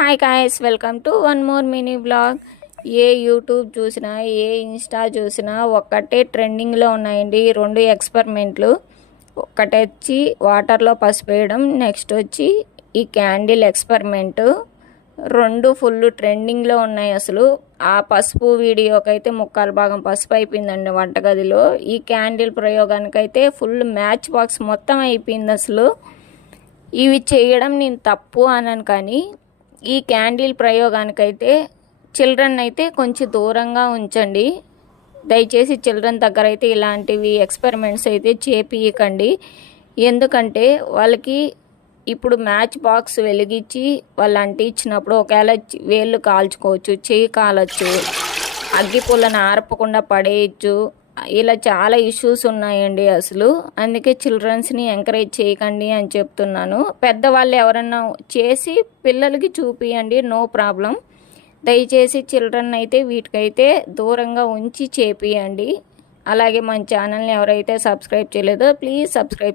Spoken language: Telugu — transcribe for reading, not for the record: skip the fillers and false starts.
Hi guys, welcome to one more mini blog. A YouTube చూసినా ఏ ఇన్స్టా చూసినా ఒక్కటే ట్రెండింగ్లో ఉన్నాయండి రెండు ఎక్స్పెరిమెంట్లు. ఒకటి వచ్చి వాటర్లో పసుపు వేయడం, నెక్స్ట్ వచ్చి ఈ క్యాండిల్ ఎక్స్పెరిమెంటు. రెండు ఫుల్ ట్రెండింగ్లో ఉన్నాయి. అసలు ఆ పసుపు వీడియోకైతే ముక్కాలు భాగం పసుపు అయిపోయిందండి వంటగదిలో. ఈ క్యాండిల్ ప్రయోగానికైతే ఫుల్ మ్యాచ్ బాక్స్ మొత్తం అయిపోయింది. అసలు ఇవి చేయడం నేను తప్పు అనను, కానీ ఈ క్యాండిల్ ప్రయోగానికైతే చిల్డ్రన్ అయితే కొంచెం దూరంగా ఉంచండి. దయచేసి చిల్డ్రన్ దగ్గర అయితే ఇలాంటివి ఎక్స్పెరిమెంట్స్ అయితే చేపియకండి. ఎందుకంటే వాళ్ళకి ఇప్పుడు మ్యాచ్ బాక్స్ వెలిగించి వాళ్ళు అంటించినప్పుడు ఒకవేళ వేళ్ళు కాల్చుకోవచ్చు, చేయి కాలచ్చు, అగ్గిపుల్లను ఆర్పకుండా పడేయచ్చు. ఇలా చాలా ఇష్యూస్ ఉన్నాయండి అసలు. అందుకే చిల్డ్రన్స్ని ఎంకరేజ్ చేయకండి అని చెప్తున్నాను. పెద్దవాళ్ళు ఎవరన్నా చేసి పిల్లలకి చూపియండి, నో ప్రాబ్లం. దయచేసి చిల్డ్రన్ అయితే వీటికైతే దూరంగా ఉంచి చేపియండి. అలాగే మన ఛానల్ని ఎవరైతే సబ్స్క్రైబ్ చేయలేదో ప్లీజ్ సబ్స్క్రైబ్.